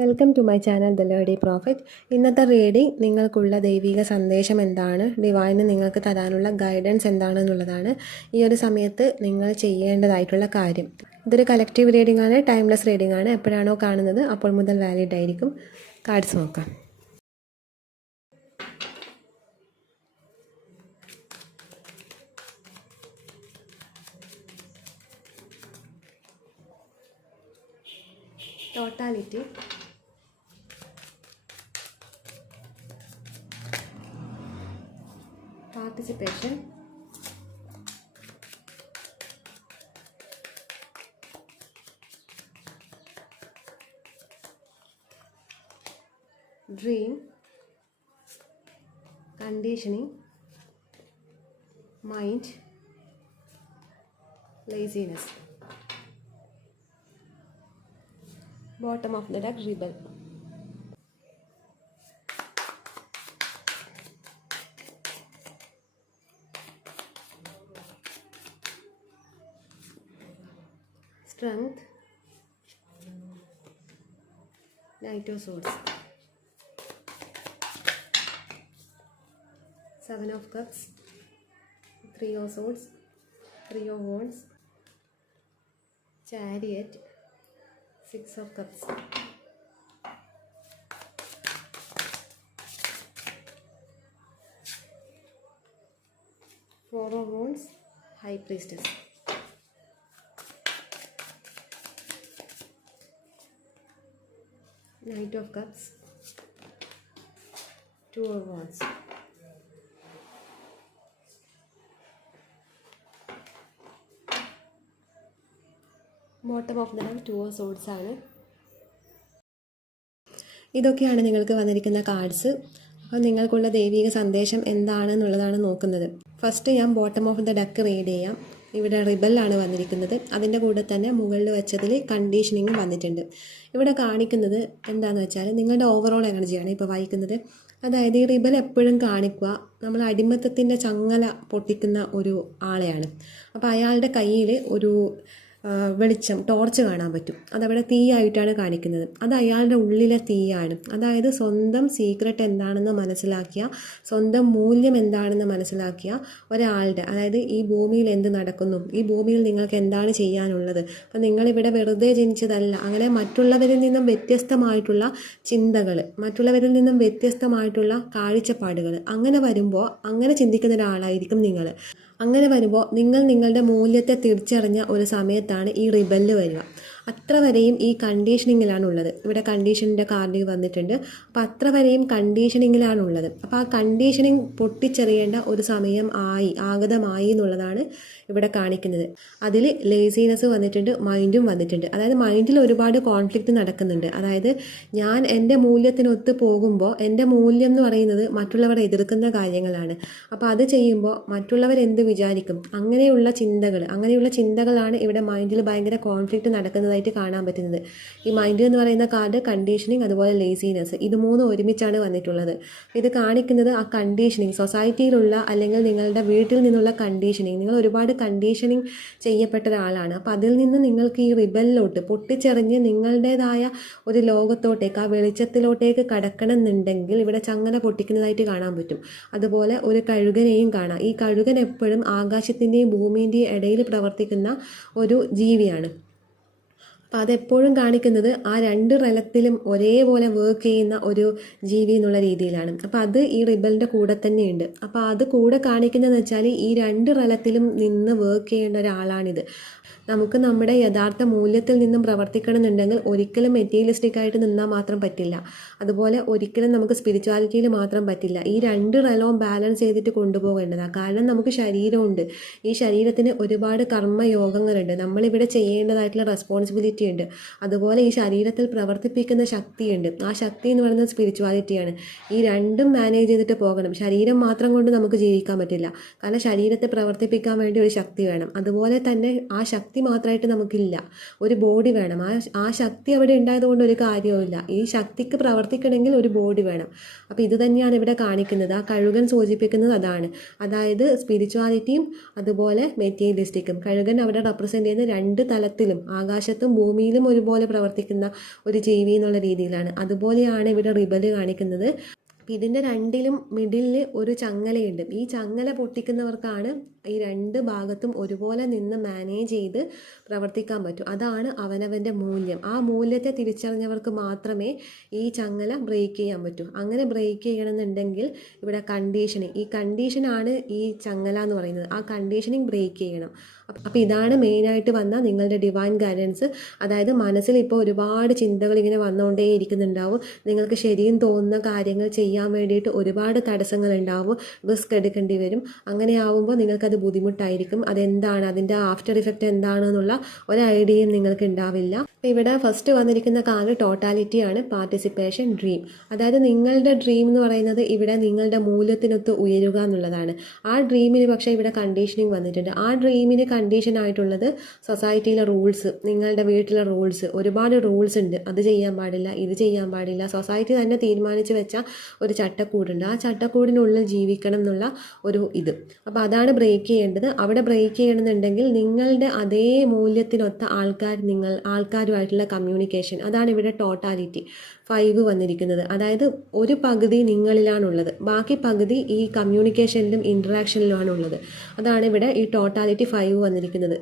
Welcome to my channel the lady prophet. ഇന്നത്തെ reading നിങ്ങൾക്കുള്ള ദൈവിക സന്ദേശം എന്താണ്, ഡിവൈന് നിങ്ങൾക്ക് തരാനുള്ള ഗൈഡൻസ് എന്താണെന്നുള്ളതാണ് ഈ ഒരു സമയത്ത് നിങ്ങൾ ചെയ്യേണ്ടതായിട്ടുള്ള കാര്യം. ഇതൊരു കളക്റ്റീവ് റീഡിംഗ് ആണ്, ടൈംലെസ് റീഡിംഗ് ആണ്. എപ്പോഴാണോ കാണുന്നത് അപ്പോൾ മുതൽ വാലിഡ് ആയിരിക്കും. കാർഡ്സ് നോക്കാം. Totality, participation, dream, conditioning, mind, laziness. Bottom of the deck, rebel. Strength, Knight of Swords, Seven of Cups, Three of Swords, Three of Wands, Chariot, Six of Cups, Four of Wands, High Priestess, Knight of Cups, Two of Wands. Bottom of the deck, 2 of swords ആണ്. ഇതൊക്കെയാണ് നിങ്ങൾക്ക് വന്നിരിക്കുന്ന cards. അപ്പോൾ നിങ്ങൾക്കുള്ള ദൈവിക സന്ദേശം എന്താണെന്നുള്ളതാണ് നോക്കുന്നത്. First ഞാൻ bottom of the deck read ചെയ്യാം. ഇവിടെ റിബലാണ് വന്നിരിക്കുന്നത്. അതിൻ്റെ കൂടെ തന്നെ മുകളിൽ വെച്ചതിൽ കണ്ടീഷനിങ്ങും വന്നിട്ടുണ്ട്. ഇവിടെ കാണിക്കുന്നത് എന്താണെന്ന് വെച്ചാൽ നിങ്ങളുടെ ഓവറോൾ എനർജിയാണ് ഇപ്പോൾ വായിക്കുന്നത്. അതായത് ഈ റിബൽ എപ്പോഴും കാണിക്കുക നമ്മൾ അടിമത്തത്തിൻ്റെ ചങ്ങല പൊട്ടിക്കുന്ന ഒരു ആളെയാണ്. അപ്പോൾ അയാളുടെ കയ്യിൽ ഒരു വെളിച്ചം, ടോർച്ച് കാണാൻ പറ്റും. അതവിടെ തീയായിട്ടാണ് കാണിക്കുന്നത്. അത് അയാളുടെ ഉള്ളിലെ തീയാണ്. അതായത് സ്വന്തം സീക്രട്ട് എന്താണെന്ന് മനസ്സിലാക്കിയ, സ്വന്തം മൂല്യം എന്താണെന്ന് മനസ്സിലാക്കിയ ഒരാളുടെ, അതായത് ഈ ഭൂമിയിൽ എന്ത് നടക്കുന്നു, ഈ ഭൂമിയിൽ നിങ്ങൾക്ക് എന്താണ് ചെയ്യാനുള്ളത്, അപ്പം നിങ്ങളിവിടെ വെറുതെ ജനിച്ചതല്ല. അങ്ങനെ മറ്റുള്ളവരിൽ നിന്നും വ്യത്യസ്തമായിട്ടുള്ള ചിന്തകൾ, മറ്റുള്ളവരിൽ നിന്നും വ്യത്യസ്തമായിട്ടുള്ള കാഴ്ചപ്പാടുകൾ, അങ്ങനെ വരുമ്പോൾ അങ്ങനെ ചിന്തിക്കുന്ന ഒരാളായിരിക്കും നിങ്ങൾ. അങ്ങനെ വരുമ്പോൾ നിങ്ങൾ നിങ്ങളുടെ മൂല്യത്തെ തിരിച്ചറിഞ്ഞ ഒരു സമയത്താണ് ഈ റിബല് വരിക. അത്ര വരെയും ഈ കണ്ടീഷനിങ്ങിലാണുള്ളത്. ഇവിടെ കണ്ടീഷനിൻ്റെ കാർഡ് വന്നിട്ടുണ്ട്. അപ്പോൾ അത്ര വരെയും കണ്ടീഷനിങ്ങിലാണുള്ളത്. അപ്പോൾ ആ കണ്ടീഷനിങ് പൊട്ടിച്ചെറിയേണ്ട ഒരു സമയം ആഗതമായി എന്നുള്ളതാണ് ഇവിടെ കാണിക്കുന്നത്. അതിൽ ലേസിനെസ് വന്നിട്ടുണ്ട്, മൈൻഡും വന്നിട്ടുണ്ട്. അതായത് മൈൻഡിൽ ഒരുപാട് കോൺഫ്ലിക്റ്റ് നടക്കുന്നുണ്ട്. അതായത് ഞാൻ എൻ്റെ മൂല്യത്തിനൊത്ത് പോകുമ്പോൾ എൻ്റെ മൂല്യം എന്ന് പറയുന്നത് മറ്റുള്ളവർ എതിർക്കുന്ന കാര്യങ്ങളാണ്. അപ്പോൾ അത് ചെയ്യുമ്പോൾ മറ്റുള്ളവർ എന്ത് വിചാരിക്കും, അങ്ങനെയുള്ള ചിന്തകളാണ് ഇവിടെ മൈൻഡിൽ ഭയങ്കര കോൺഫ്ലിക്റ്റ് നടക്കുന്നതായിട്ട് കാണാൻ പറ്റുന്നത്. ഈ മൈൻഡ് എന്ന് പറയുന്ന കാർഡ് കണ്ടീഷനിങ്, അതുപോലെ ലേസിനെസ്, ഇത് മൂന്നും ഒരുമിച്ചാണ് വന്നിട്ടുള്ളത്. ഇത് കാണിക്കുന്നത് ആ കണ്ടീഷനിങ്, സൊസൈറ്റിയിലുള്ള അല്ലെങ്കിൽ നിങ്ങളുടെ വീട്ടിൽ നിന്നുള്ള കണ്ടീഷനിങ്, നിങ്ങൾ ഒരുപാട് കണ്ടീഷനിങ് ചെയ്യപ്പെട്ട ഒരാളാണ്. അപ്പോൾ അതിൽ നിന്ന് നിങ്ങൾക്ക് ഈ റിബലിലോട്ട് പൊട്ടിച്ചെറിഞ്ഞ് നിങ്ങളുടേതായ ഒരു ലോകത്തോട്ടേക്ക്, ആ വെളിച്ചത്തിലോട്ടേക്ക് കടക്കണം എന്നുണ്ടെങ്കിൽ ഇവിടെ ചങ്ങല പൊട്ടിക്കുന്നതായിട്ട് കാണാൻ പറ്റും. അതുപോലെ ഒരു കഴുകനെയും കാണാം. ഈ കഴുകൻ എപ്പോഴും ആകാശത്തിൻ്റെയും ഭൂമിൻ്റെയും ഇടയിൽ പ്രവർത്തിക്കുന്ന ഒരു ജീവിയാണ്. അപ്പോൾ അതെപ്പോഴും കാണിക്കുന്നത് ആ രണ്ട് റലത്തിലും ഒരേപോലെ വർക്ക് ചെയ്യുന്ന ഒരു ജീവി എന്നുള്ള രീതിയിലാണ്. അപ്പോൾ അത് ഈ റിബലിൻ്റെ കൂടെ തന്നെയുണ്ട്. അപ്പോൾ അത് കൂടെ കാണിക്കുന്നതെന്ന് വെച്ചാൽ ഈ രണ്ട് റലത്തിലും നിന്ന് വർക്ക് ചെയ്യേണ്ട ഒരാളാണിത്. നമുക്ക് നമ്മുടെ യഥാർത്ഥ മൂല്യത്തിൽ നിന്നും പ്രവർത്തിക്കണമെന്നുണ്ടെങ്കിൽ ഒരിക്കലും മെറ്റീരിയലിസ്റ്റിക് ആയിട്ട് നിന്നാൽ മാത്രം പറ്റില്ല. അതുപോലെ ഒരിക്കലും നമുക്ക് സ്പിരിച്വാലിറ്റിയിൽ മാത്രം പറ്റില്ല. ഈ രണ്ട് റലവും ബാലൻസ് ചെയ്തിട്ട് കൊണ്ടുപോകേണ്ടതാണ്. കാരണം നമുക്ക് ശരീരമുണ്ട്. ഈ ശരീരത്തിന് ഒരുപാട് കർമ്മയോഗങ്ങളുണ്ട്. നമ്മളിവിടെ ചെയ്യേണ്ടതായിട്ടുള്ള റെസ്പോൺസിബിലിറ്റി ഉണ്ട്. അതുപോലെ ഈ ശരീരത്തിൽ പ്രവർത്തിപ്പിക്കുന്ന ശക്തിയുണ്ട്. ആ ശക്തി എന്ന് പറയുന്നത് സ്പിരിച്വാലിറ്റിയാണ്. ഈ രണ്ടും മാനേജ് ചെയ്തിട്ട് പോകണം. ശരീരം മാത്രം കൊണ്ട് നമുക്ക് ജീവിക്കാൻ പറ്റില്ല. കാരണം ശരീരത്തെ പ്രവർത്തിപ്പിക്കാൻ വേണ്ടി ഒരു ശക്തി വേണം. അതുപോലെ തന്നെ ആ ശക്തി മാത്രമായിട്ട് നമുക്കില്ല, ഒരു ബോഡി വേണം. ആ ശക്തി അവിടെ ഉണ്ടായതുകൊണ്ട് ഒരു കാര്യവുമില്ല. ഈ ശക്തിക്ക് പ്രവർത്തിക്കണമെങ്കിൽ ഒരു ബോഡി വേണം. അപ്പോൾ ഇത് തന്നെയാണ് ഇവിടെ കാണിക്കുന്നത്. ആ കഴുകൻ സൂചിപ്പിക്കുന്നത് അതാണ്. അതായത് സ്പിരിച്വാലിറ്റിയും അതുപോലെ മെറ്റീരിയലിസ്റ്റിക്കും. കഴുകൻ അവിടെ റെപ്രസെൻ്റ് ചെയ്യുന്ന രണ്ട് തലത്തിലും, ആകാശത്തും ഭൂമിയിലും ഒരുപോലെ പ്രവർത്തിക്കുന്ന ഒരു ജീവി എന്നുള്ള രീതിയിലാണ്. അതുപോലെയാണ് ഇവിടെ റിബല് കാണിക്കുന്നത്. ഇതിൻ്റെ രണ്ടിലും മിഡിലിൽ ഒരു ചങ്ങലയുണ്ട്. ഈ ചങ്ങല പൊട്ടിക്കുന്നവർക്കാണ് ഈ രണ്ട് ഭാഗത്തും ഒരുപോലെ നിന്ന് മാനേജ് ചെയ്ത് പ്രവർത്തിക്കാൻ പറ്റും. അതാണ് അവനവൻ്റെ മൂല്യം. ആ മൂല്യത്തെ തിരിച്ചറിഞ്ഞവർക്ക് മാത്രമേ ഈ ചങ്ങല ബ്രേക്ക് ചെയ്യാൻ പറ്റൂ. അങ്ങനെ ബ്രേക്ക് ചെയ്യണമെന്നുണ്ടെങ്കിൽ ഇവിടെ ഈ കണ്ടീഷനാണ് ഈ ചങ്ങല എന്ന് പറയുന്നത്. ആ കണ്ടീഷനിങ് ബ്രേക്ക് ചെയ്യണം. അപ്പോൾ ഇതാണ് മെയിനായിട്ട് വന്ന നിങ്ങളുടെ ഡിവൈൻ ഗൈഡൻസ്. അതായത് മനസ്സിൽ ഇപ്പോൾ ഒരുപാട് ചിന്തകൾ ഇങ്ങനെ വന്നുകൊണ്ടേ ഇരിക്കുന്നുണ്ടാവും. നിങ്ങൾക്ക് ശരിയും തോന്നുന്ന കാര്യങ്ങൾ ചെയ്യാൻ വേണ്ടിയിട്ട് ഒരുപാട് തടസ്സങ്ങൾ ഉണ്ടാവും. റിസ്ക് എടുക്കേണ്ടി വരും. അങ്ങനെ ആവുമ്പോൾ നിങ്ങൾക്കത് ബുദ്ധിമുട്ടായിരിക്കും. അതെന്താണ്, അതിൻ്റെ ആഫ്റ്റർ ഇഫക്റ്റ് എന്താണെന്നുള്ള ഒരു ഐഡിയയും നിങ്ങൾക്ക് ഉണ്ടാവില്ല. ഇവിടെ ഫസ്റ്റ് വന്നിരിക്കുന്ന കാർഡ് ടോട്ടാലിറ്റിയാണ്, പാർട്ടിസിപ്പേഷൻ, ഡ്രീം. അതായത് നിങ്ങളുടെ ഡ്രീം എന്ന് പറയുന്നത് ഇവിടെ നിങ്ങളുടെ മൂല്യത്തിനൊത്ത് ഉയരുക എന്നുള്ളതാണ്. ആ ഡ്രീമിന് പക്ഷേ ഇവിടെ കണ്ടീഷനിങ് വന്നിട്ടുണ്ട്. ആ ഡ്രീമിന് കണ്ടീഷൻ ആയിട്ടുള്ളത് സൊസൈറ്റിയിലെ റൂൾസ്, നിങ്ങളുടെ വീട്ടിലെ റൂൾസ്. ഒരുപാട് റൂൾസ് ഉണ്ട്. അത് ചെയ്യാൻ പാടില്ല, ഇത് ചെയ്യാൻ പാടില്ല. സൊസൈറ്റി തന്നെ തീരുമാനിച്ച് വെച്ച ഒരു ചട്ടക്കൂടുണ്ട്. ആ ചട്ടക്കൂടിനുള്ളിൽ ജീവിക്കണം എന്നുള്ള ഒരു ഇത്. അപ്പോൾ അതാണ് ബ്രേക്ക് ചെയ്യേണ്ടത്. അവിടെ ബ്രേക്ക് ചെയ്യണമെന്നുണ്ടെങ്കിൽ നിങ്ങളുടെ അതേ മൂല്യത്തിനൊത്ത ആൾക്കാരുമായിട്ടുള്ള കമ്മ്യൂണിക്കേഷൻ, അതാണ് ഇവിടെ ടോട്ടാലിറ്റി 5 വന്നിരിക്കുന്നത്. അതായത് ഒരു പകുതി നിങ്ങളിലാണുള്ളത്, ബാക്കി പകുതി ഈ കമ്മ്യൂണിക്കേഷനിലും ഇൻറ്ററാക്ഷനിലുമാണുള്ളത്. അതാണ് ഇവിടെ ഈ ടോട്ടാലിറ്റി 5 വന്നിരിക്കുന്നത്.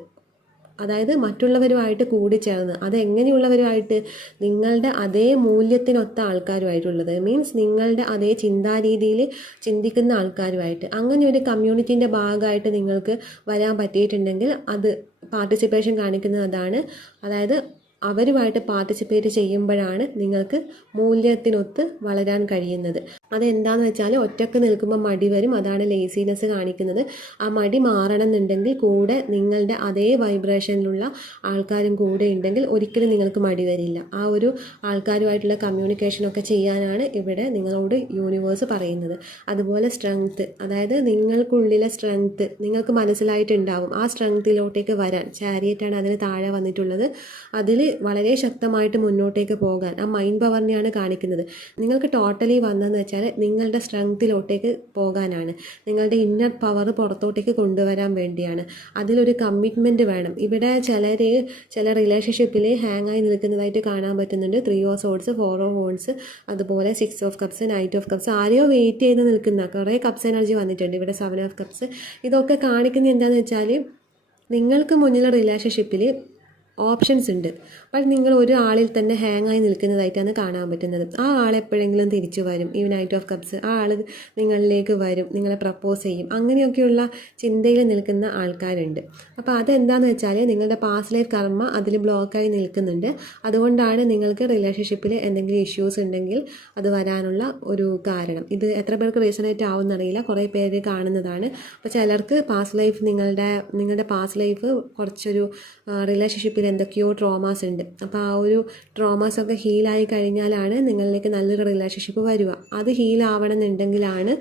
അതായത് മറ്റുള്ളവരുമായിട്ട് കൂടിച്ചേർന്ന്, അതെങ്ങനെയുള്ളവരുമായിട്ട്, നിങ്ങളുടെ അതേ മൂല്യത്തിനൊത്ത ആൾക്കാരുമായിട്ടുള്ളത്. മീൻസ് നിങ്ങളുടെ അതേ ചിന്താരീതിയിൽ ചിന്തിക്കുന്ന ആൾക്കാരുമായിട്ട്. അങ്ങനെ ഒരു കമ്മ്യൂണിറ്റീൻ്റെ ഭാഗമായിട്ട് നിങ്ങൾക്ക് വരാൻ പറ്റിയിട്ടുണ്ടെങ്കിൽ അത് പാർട്ടിസിപ്പേഷൻ കാണിക്കുന്നത് അതാണ്. അതായത് അവരുമായിട്ട് പാർട്ടിസിപ്പേറ്റ് ചെയ്യുമ്പോഴാണ് നിങ്ങൾക്ക് മൂല്യത്തിനൊത്ത് വളരാൻ കഴിയുന്നത്. അതെന്താണെന്ന് വെച്ചാൽ ഒറ്റക്ക് നിൽക്കുമ്പോൾ മടി വരും. അതാണ് ലേസിനെസ് കാണിക്കുന്നത്. ആ മടി മാറണമെന്നുണ്ടെങ്കിൽ കൂടെ നിങ്ങളുടെ അതേ വൈബ്രേഷനിലുള്ള ആൾക്കാരും കൂടെ ഉണ്ടെങ്കിൽ ഒരിക്കലും നിങ്ങൾക്ക് മടി വരില്ല. ആ ഒരു ആൾക്കാരുമായിട്ടുള്ള കമ്മ്യൂണിക്കേഷനൊക്കെ ചെയ്യാനാണ് ഇവിടെ നിങ്ങളോട് യൂണിവേഴ്സ് പറയുന്നത്. അതുപോലെ സ്ട്രെങ്ത്ത്, അതായത് നിങ്ങൾക്കുള്ളിലെ സ്ട്രെങ്ത്ത് നിങ്ങൾക്ക് മനസ്സിലായിട്ടുണ്ടാവും. ആ സ്ട്രെങ്ത്തിലോട്ടേക്ക് വരാൻ, ചാരിയറ്റാണ് അതിന് താഴെ വന്നിട്ടുള്ളത്. അതിൽ വളരെ ശക്തമായിട്ട് മുന്നോട്ടേക്ക് പോകാൻ ആ മൈൻഡ് പവറിനെയാണ് കാണിക്കുന്നത്. നിങ്ങൾക്ക് ടോട്ടലി വന്നതെന്ന് വെച്ചാൽ നിങ്ങളുടെ സ്ട്രെങ്ത്തിലോട്ടേക്ക് പോകാനാണ്, നിങ്ങളുടെ ഇന്നർ പവർ പുറത്തോട്ടേക്ക് കൊണ്ടുവരാൻ വേണ്ടിയാണ്. അതിലൊരു കമ്മിറ്റ്മെൻറ്റ് വേണം. ഇവിടെ ചില റിലേഷൻഷിപ്പിൽ ഹാങ് ആയി നിൽക്കുന്നതായിട്ട് കാണാൻ പറ്റുന്നുണ്ട്. 3 ഓഫ് സോഡ്സ്, 4 ഓഫ് വോൺസ്, അതുപോലെ 6 ഓഫ് കപ്സ്, 9 ഓഫ് കപ്സ്. ആരെയോ വെയിറ്റ് ചെയ്ത് നിൽക്കുന്ന കുറേ കപ്സ് എനർജി വന്നിട്ടുണ്ട്. ഇവിടെ 7 ഓഫ് കപ്സ്. ഇതൊക്കെ കാണിക്കുന്നത് എന്താണെന്ന് വെച്ചാൽ നിങ്ങൾക്ക് മുന്നിലുള്ള റിലേഷൻഷിപ്പിൽ ഓപ്ഷൻസ് ഉണ്ട്. പക്ഷെ നിങ്ങൾ ഒരു ആളിൽ തന്നെ ഹാങ് ആയി നിൽക്കുന്നതായിട്ടാണ് കാണാൻ പറ്റുന്നത്. ആ ആൾ എപ്പോഴെങ്കിലും തിരിച്ചു വരും. ഈ നൈറ്റ് ഓഫ് കപ്സ്, ആ ആൾ നിങ്ങളിലേക്ക് വരും, നിങ്ങളെ പ്രപ്പോസ് ചെയ്യും. അങ്ങനെയൊക്കെയുള്ള ചിന്തയിൽ നിൽക്കുന്ന ആൾക്കാരുണ്ട്. അപ്പോൾ അതെന്താണെന്ന് വെച്ചാൽ നിങ്ങളുടെ പാസ്റ്റ് ലൈഫ് കർമ്മ അതിൽ ബ്ലോക്കായി നിൽക്കുന്നുണ്ട്. അതുകൊണ്ടാണ് നിങ്ങൾക്ക് റിലേഷൻഷിപ്പിൽ എന്തെങ്കിലും ഇഷ്യൂസ് ഉണ്ടെങ്കിൽ അത് വരാനുള്ള ഒരു കാരണം. ഇത് എത്ര പേർക്ക് റീസണേറ്റ് ആവുമെന്നറിയില്ല, കുറേ പേര് കാണുന്നതാണ്. അപ്പോൾ ചിലർക്ക് പാസ്റ്റ് ലൈഫ്, നിങ്ങളുടെ പാസ്റ്റ് ലൈഫ് കുറച്ചൊരു റിലേഷൻഷിപ്പിൽ എന്തൊക്കെയോ ട്രോമാസ് ഉണ്ട്. അപ്പോൾ ആ ഒരു ട്രോമാസൊക്കെ ഹീലായി കഴിഞ്ഞാലാണ് നിങ്ങളിലേക്ക് നല്ലൊരു റിലേഷൻഷിപ്പ് വരിക. അത് ഹീലാവണമെന്നുണ്ടെങ്കിലാണ്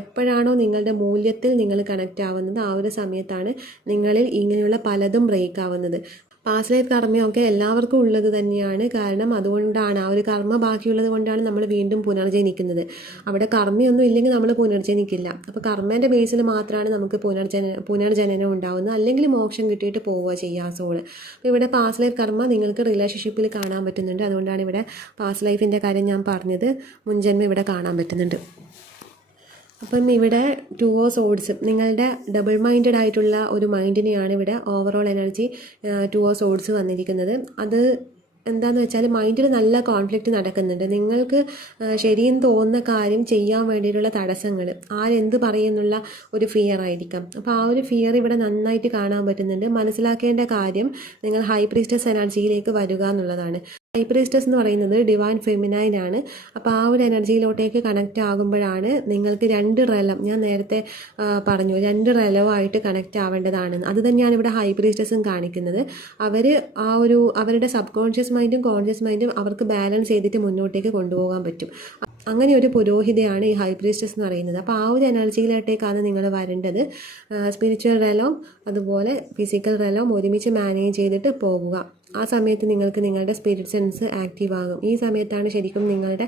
എപ്പോഴാണോ നിങ്ങളുടെ മൂല്യത്തിൽ നിങ്ങൾ കണക്റ്റ് ആവുന്നത് ആ ഒരു സമയത്താണ് നിങ്ങളിൽ ഇങ്ങനെയുള്ള പലതും ബ്രേക്ക് ആവുന്നത്. പാസ്റ്റ് ലൈഫ് കർമ്മയൊക്കെ എല്ലാവർക്കും ഉള്ളത് തന്നെയാണ്. കാരണം അതുകൊണ്ടാണ്, ആ ഒരു കർമ്മ ബാക്കിയുള്ളത് കൊണ്ടാണ് നമ്മൾ വീണ്ടും പുനർജനിക്കുന്നത്. അവിടെ കർമ്മയൊന്നും ഇല്ലെങ്കിൽ നമ്മൾ പുനർജനിക്കില്ല. അപ്പോൾ കർമ്മേൻ്റെ ബേസിൽ മാത്രമാണ് നമുക്ക് പുനർജനനം ഉണ്ടാവുന്നത്. അല്ലെങ്കിൽ മോക്ഷം കിട്ടിയിട്ട് പോവുക ചെയ്യുക സോള്. അപ്പോൾ ഇവിടെ പാസ്റ്റ് ലൈഫ് കർമ്മ നിങ്ങൾക്ക് റിലേഷൻഷിപ്പിൽ കാണാൻ പറ്റുന്നുണ്ട്. അതുകൊണ്ടാണ് ഇവിടെ പാസ്റ്റ് ലൈഫിൻ്റെ കാര്യം ഞാൻ പറഞ്ഞത്. മുൻജന്മം ഇവിടെ കാണാൻ പറ്റുന്നുണ്ട്. അപ്പം ഇവിടെ 2 ഓഫ് സോഡ്സ്, നിങ്ങളുടെ ഡബിൾ മൈൻഡഡ് ആയിട്ടുള്ള ഒരു മൈൻഡിനെയാണ് ഇവിടെ ഓവറോൾ എനർജി 2 ഓഫ് സോഡ്സ് വന്നിരിക്കുന്നത്. അത് എന്താണെന്ന് വെച്ചാൽ മൈൻഡിൽ നല്ല കോൺഫ്ലിക്റ്റ് നടക്കുന്നുണ്ട്. നിങ്ങൾക്ക് ശരിയെന്ന് തോന്നുന്ന കാര്യം ചെയ്യാൻ വേണ്ടിയിട്ടുള്ള തടസ്സങ്ങൾ, ആരെന്ത് പറയുന്നുള്ള ഒരു ഫിയർ ആയിരിക്കാം. അപ്പോൾ ആ ഒരു ഫിയർ ഇവിടെ നന്നായിട്ട് കാണാൻ പറ്റുന്നുണ്ട്. മനസ്സിലാക്കേണ്ട കാര്യം നിങ്ങൾ ഹൈ പ്രീസ്റ്റസ് എനർജിയിലേക്ക് വരിക എന്നുള്ളതാണ്. ഹൈ പ്രീസ്റ്റസ് എന്ന് പറയുന്നത് ഡിവൈൻ ഫെമിനൈൻ ആണ്. അപ്പോൾ ആ ഒരു എനർജിയിലോട്ടേക്ക് കണക്റ്റ് ആകുമ്പോഴാണ് നിങ്ങൾക്ക് 2 റെലം, ഞാൻ നേരത്തെ പറഞ്ഞു 2 റെലവുമായിട്ട് കണക്റ്റ് ആവേണ്ടതാണെന്ന്. അത് തന്നെയാണ് ഇവിടെ ഹൈ പ്രീസ്റ്റസും കാണിക്കുന്നത്. അവരുടെ സബ് കോൺഷ്യസ് മൈൻഡും കോൺഷ്യസ് മൈൻഡും അവർക്ക് ബാലൻസ് ചെയ്തിട്ട് മുന്നോട്ടേക്ക് കൊണ്ടുപോകാൻ പറ്റും. അങ്ങനെ ഒരു പുരോഹിതയാണ് ഈ ഹൈ പ്രീസ്റ്റസ് എന്ന് പറയുന്നത്. അപ്പോൾ ആ ഒരു എനർജിയിലോട്ടേക്കാണ് നിങ്ങൾ വരേണ്ടത്. സ്പിരിച്വൽ റെലവും അതുപോലെ ഫിസിക്കൽ റെലവും ഒരുമിച്ച് മാനേജ് ചെയ്തിട്ട് പോകുക. ആ സമയത്ത് നിങ്ങൾക്ക് നിങ്ങളുടെ സ്പിരിറ്റ് സെൻസ് ആക്റ്റീവ് ആകും. ഈ സമയത്താണ് ശരിക്കും നിങ്ങളുടെ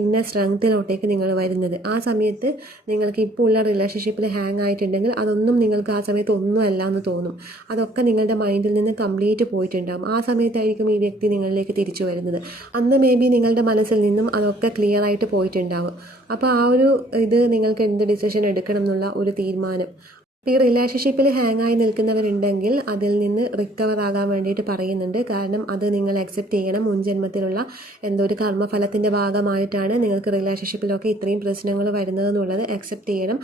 ഇന്നർ സ്ട്രെങ്ത്തിലോട്ടേക്ക് നിങ്ങൾ വരുന്നത്. ആ സമയത്ത് നിങ്ങൾക്ക് ഇപ്പോൾ ഉള്ള റിലേഷൻഷിപ്പിൽ ഹാങ് ആയിട്ടുണ്ടെങ്കിൽ അതൊന്നും നിങ്ങൾക്ക് ആ സമയത്ത് ഒന്നുമല്ല എന്ന് തോന്നും. അതൊക്കെ നിങ്ങളുടെ മൈൻഡിൽ നിന്ന് കംപ്ലീറ്റ് പോയിട്ടുണ്ടാകും. ആ സമയത്തായിരിക്കും ഈ വ്യക്തി നിങ്ങളിലേക്ക് തിരിച്ചു വരുന്നത്. അന്ന് മേ ബി നിങ്ങളുടെ മനസ്സിൽ നിന്നും അതൊക്കെ ക്ലിയർ ആയിട്ട് പോയിട്ടുണ്ടാവും. അപ്പോൾ ആ ഒരു ഇത് നിങ്ങൾക്ക് എന്ത് ഡിസിഷൻ എടുക്കണം എന്നുള്ള ഒരു തീരുമാനം. ഈ റിലേഷൻഷിപ്പിൽ ഹാങ് ആയി നിൽക്കുന്നവരുണ്ടെങ്കിൽ അതിൽ നിന്ന് റിക്കവർ ആകാൻ വേണ്ടിയിട്ട് പറയുന്നുണ്ട്. കാരണം അത് നിങ്ങൾ അക്സെപ്റ്റ് ചെയ്യണം. മുൻജന്മത്തിലുള്ള എന്തോ ഒരു കർമ്മഫലത്തിൻ്റെ ഭാഗമായിട്ടാണ് നിങ്ങൾക്ക് റിലേഷൻഷിപ്പിലൊക്കെ ഇത്രയും പ്രശ്നങ്ങൾ വരുന്നത് എന്നുള്ളത് അക്സെപ്റ്റ് ചെയ്യണം.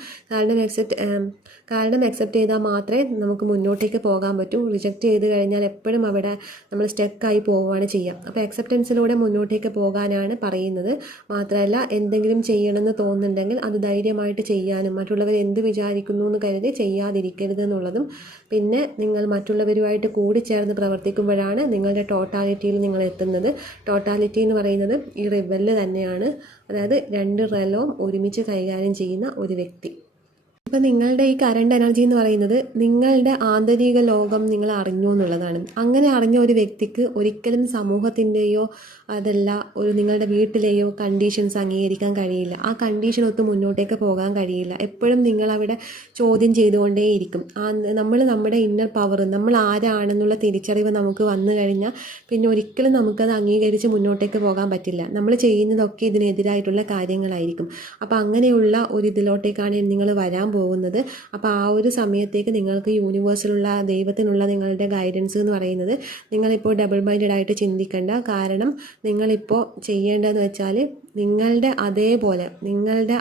കാരണം അക്സെപ്റ്റ് ചെയ്താൽ മാത്രമേ നമുക്ക് മുന്നോട്ടേക്ക് പോകാൻ പറ്റൂ. റിജക്റ്റ് ചെയ്ത് കഴിഞ്ഞാൽ എപ്പോഴും അവിടെ നമ്മൾ സ്റ്റക്കായി പോവുകയാണ് ചെയ്യുക. അപ്പോൾ അക്സെപ്റ്റൻസിലൂടെ മുന്നോട്ടേക്ക് പോകാനാണ് പറയുന്നത്. മാത്രമല്ല എന്തെങ്കിലും ചെയ്യണമെന്ന് തോന്നുന്നുണ്ടെങ്കിൽ അത് ധൈര്യമായിട്ട് ചെയ്യാനും മറ്റുള്ളവർ എന്ത് വിചാരിക്കുന്നു എന്ന് കരുതി ചെയ്യാതിരിക്കരുത് എന്നുള്ളതും, പിന്നെ നിങ്ങൾ മറ്റുള്ളവരുമായിട്ട് കൂടിച്ചേർന്ന് പ്രവർത്തിക്കുമ്പോഴാണ് നിങ്ങളുടെ ടോട്ടാലിറ്റിയിൽ നിങ്ങൾ എത്തുന്നത്. ടോട്ടാലിറ്റി എന്ന് പറയുന്നത് ഈ റിബല് തന്നെയാണ്. അതായത് 2 റെലവും ഒരുമിച്ച് കൈകാര്യം ചെയ്യുന്ന ഒരു വ്യക്തി. ഇപ്പം നിങ്ങളുടെ ഈ കറണ്ട് എനർജി എന്ന് പറയുന്നത് നിങ്ങളുടെ ആന്തരിക ലോകം നിങ്ങൾ അറിഞ്ഞു എന്നുള്ളതാണ്. അങ്ങനെ അറിഞ്ഞ ഒരു വ്യക്തിക്ക് ഒരിക്കലും സമൂഹത്തിൻ്റെയോ അതല്ല ഒരു നിങ്ങളുടെ വീട്ടിലെയോ കണ്ടീഷൻസ് അംഗീകരിക്കാൻ കഴിയില്ല. ആ കണ്ടീഷൻ ഒത്ത് മുന്നോട്ടേക്ക് പോകാൻ കഴിയില്ല. എപ്പോഴും നിങ്ങളവിടെ ചോദ്യം ചെയ്തുകൊണ്ടേയിരിക്കും. നമ്മൾ നമ്മുടെ ഇന്നർ പവർ, നമ്മൾ ആരാണെന്നുള്ള തിരിച്ചറിവ് നമുക്ക് വന്നു കഴിഞ്ഞാൽ പിന്നെ ഒരിക്കലും നമുക്കത് അംഗീകരിച്ച് മുന്നോട്ടേക്ക് പോകാൻ പറ്റില്ല. നമ്മൾ ചെയ്യുന്നതൊക്കെ ഇതിനെതിരായിട്ടുള്ള കാര്യങ്ങളായിരിക്കും. അപ്പോൾ അങ്ങനെയുള്ള ഒരു ഇതിലോട്ടേക്കാണ് നിങ്ങൾ വരാൻ പോകുന്നത്. അപ്പോൾ ആ ഒരു സമയത്തേക്ക് നിങ്ങൾക്ക് യൂണിവേഴ്സിലുള്ള ദൈവത്തിനുള്ള നിങ്ങളുടെ ഗൈഡൻസ് എന്ന് പറയുന്നത് നിങ്ങളിപ്പോൾ ഡബിൾ മൈൻഡഡ് ആയിട്ട് ചിന്തിക്കേണ്ട. കാരണം നിങ്ങളിപ്പോൾ ചെയ്യേണ്ടതെന്ന് വെച്ചാൽ നിങ്ങളുടെ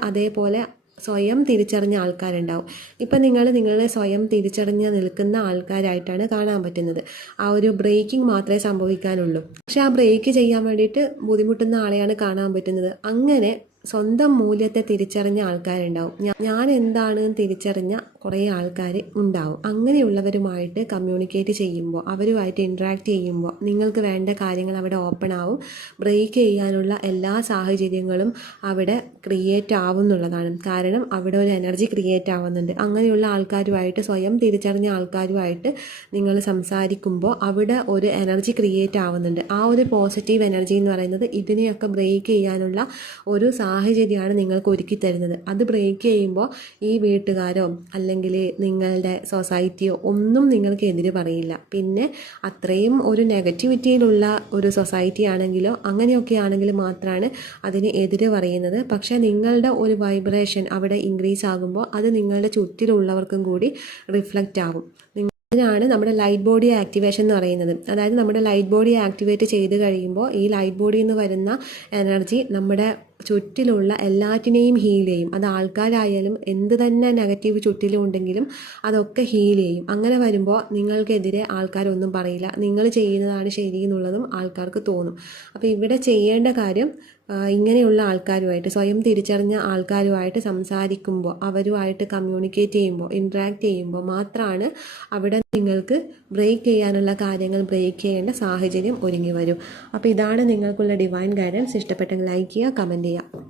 അതേപോലെ സ്വയം തിരിച്ചറിഞ്ഞ ആൾക്കാരുണ്ടാവും. ഇപ്പം നിങ്ങളെ സ്വയം തിരിച്ചറിഞ്ഞ് നിൽക്കുന്ന ആൾക്കാരായിട്ടാണ് കാണാൻ പറ്റുന്നത്. ആ ഒരു ബ്രേക്കിംഗ് മാത്രമേ സംഭവിക്കാനുള്ളൂ. പക്ഷെ ആ ബ്രേക്ക് ചെയ്യാൻ വേണ്ടിയിട്ട് ബുദ്ധിമുട്ടുന്ന ആളെയാണ് കാണാൻ പറ്റുന്നത്. അങ്ങനെ സ്വന്തം മൂല്യത്തെ തിരിച്ചറിഞ്ഞ ആൾക്കാരുണ്ടാവും. ഞാൻ എന്താണെന്ന് തിരിച്ചറിഞ്ഞ കുറേ ആൾക്കാർ ഉണ്ടാവും. അങ്ങനെയുള്ളവരുമായിട്ട് കമ്മ്യൂണിക്കേറ്റ് ചെയ്യുമ്പോൾ, അവരുമായിട്ട് ഇൻട്രാക്ട് ചെയ്യുമ്പോൾ നിങ്ങൾക്ക് വേണ്ട കാര്യങ്ങൾ അവിടെ ഓപ്പൺ ആവും. ബ്രേക്ക് ചെയ്യാനുള്ള എല്ലാ സാഹചര്യങ്ങളും അവിടെ ക്രിയേറ്റ് ആവുന്നുള്ളതാണ്. കാരണം അവിടെ ഒരു എനർജി ക്രിയേറ്റ് ആവുന്നുണ്ട്. അങ്ങനെയുള്ള ആൾക്കാരുമായിട്ട്, സ്വയം തിരിച്ചറിഞ്ഞ ആൾക്കാരുമായിട്ട് നിങ്ങൾ സംസാരിക്കുമ്പോൾ അവിടെ ഒരു എനർജി ക്രിയേറ്റ് ആവുന്നുണ്ട്. ആ ഒരു പോസിറ്റീവ് എനർജി എന്ന് പറയുന്നത് ഇതിനെയൊക്കെ ബ്രേക്ക് ചെയ്യാനുള്ള ഒരു സാഹചര്യമാണ് നിങ്ങൾക്ക് ഒരുക്കി തരുന്നത്. അത് ബ്രേക്ക് ചെയ്യുമ്പോൾ ഈ വീട്ടുകാരോ അല്ലെങ്കിൽ നിങ്ങളുടെ സൊസൈറ്റിയോ ഒന്നും നിങ്ങൾക്ക് എതിര് പറയില്ല. പിന്നെ അത്രയും ഒരു നെഗറ്റിവിറ്റിയിലുള്ള ഒരു സൊസൈറ്റി ആണെങ്കിലോ അങ്ങനെയൊക്കെ ആണെങ്കിൽ മാത്രമാണ് അതിന് എതിര് പറയുന്നത്. പക്ഷേ നിങ്ങളുടെ ഒരു വൈബ്രേഷൻ അവിടെ ഇൻക്രീസ് ആകുമ്പോൾ അത് നിങ്ങളുടെ ചുറ്റിലുള്ളവർക്കും കൂടി റിഫ്ലക്റ്റ് ആകും. ഇതിനാണ് നമ്മുടെ ലൈറ്റ് ബോഡി ആക്ടിവേഷൻ എന്ന് പറയുന്നത്. അതായത് നമ്മുടെ ലൈറ്റ് ബോഡി ആക്ടിവേറ്റ് ചെയ്ത് കഴിയുമ്പോൾ ഈ ലൈറ്റ് ബോഡിയിൽ നിന്ന് വരുന്ന എനർജി നമ്മുടെ ചുറ്റിലുള്ള എല്ലാറ്റിനെയും ഹീൽ ചെയ്യും. അത് ആൾക്കാരായാലും എന്ത് തന്നെ നെഗറ്റീവ് ചുറ്റിലും ഉണ്ടെങ്കിലും അതൊക്കെ ഹീൽ ചെയ്യും. അങ്ങനെ വരുമ്പോൾ നിങ്ങൾക്കെതിരെ ആൾക്കാരൊന്നും പറയില്ല. നിങ്ങൾ ചെയ്യുന്നതാണ് ശരി എന്നുള്ളതും ആൾക്കാർക്ക് തോന്നും. അപ്പോൾ ഇവിടെ ചെയ്യേണ്ട കാര്യം ഇങ്ങനെയുള്ള ആൾക്കാരുമായിട്ട്, സ്വയം തിരിച്ചറിഞ്ഞ ആൾക്കാരുമായിട്ട് സംസാരിക്കുമ്പോൾ, അവരുമായിട്ട് കമ്മ്യൂണിക്കേറ്റ് ചെയ്യുമ്പോൾ, ഇൻട്രാക്ട് ചെയ്യുമ്പോൾ മാത്രമാണ് അവിടെ നിങ്ങൾക്ക് ബ്രേക്ക് ചെയ്യാനുള്ള കാര്യങ്ങൾ ബ്രേക്ക് ചെയ്യേണ്ട സാഹചര്യം ഒരുങ്ങി വരും. അപ്പോൾ ഇതാണ് നിങ്ങൾക്കുള്ള ഡിവൈൻ ഗൈഡൻസ്. ഇഷ്ടപ്പെട്ടെങ്കിൽ ലൈക്ക് ചെയ്യുക, കമൻറ്റ് ചെയ്യുക.